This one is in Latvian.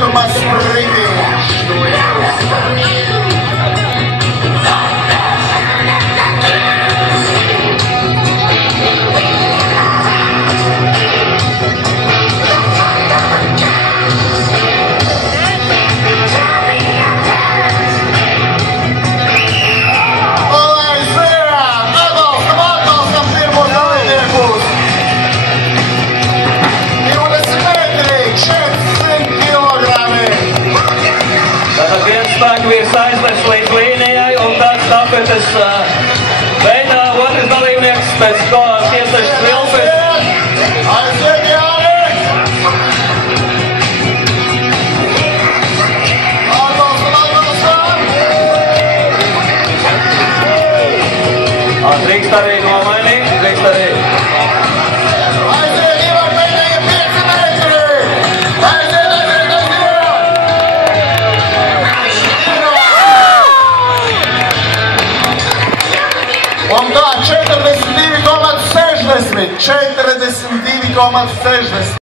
Thomas Brady. Spēkvīrs aizvest līdz līnijai, un tāds tapetes veidā otrs dalībnieks pēc to tiesneša svilpes. Aiziet, Jāni! Drīkst arī nomainīt, drīkst arī. Aiziet, Ivar, pēdējie 5 metri! Aiziet! Un tā, 42,60.